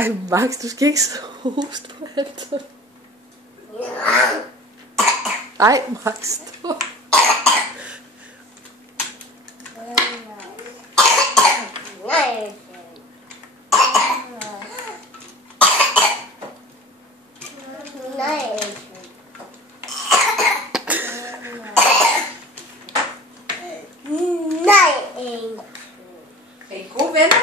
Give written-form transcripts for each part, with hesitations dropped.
Ej, Max, du skal ikke hoste på Anton. Ej, Max, stop. Er I gode venner?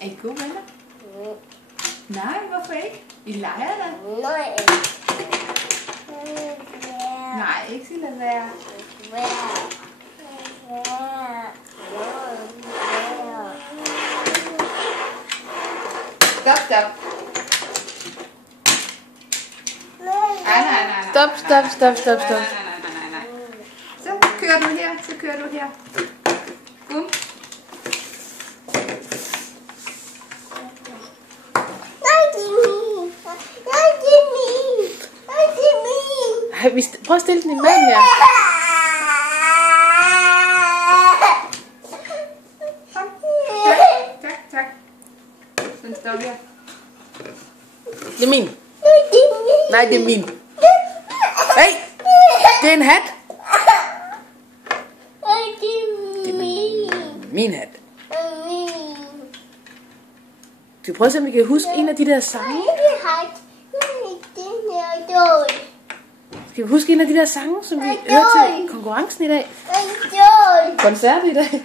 Er I gode venner? Nej, hvorfor ikke? I leger da? Nej, ikke sige lad være. Stop. Nej. Stop. Nej. Så kører du her. Bum. Ej, prøv at stille den i maven, ja. Tak. Den står her. Det er min. Nej, det er min. Hey, det er en hat. Det er min hat. Skal vi prøve at se, om vi kan huske en af de der sange? Skal vi huske en af de der sange, som vi hørte til konkurrencen i dag? Koncert i dag?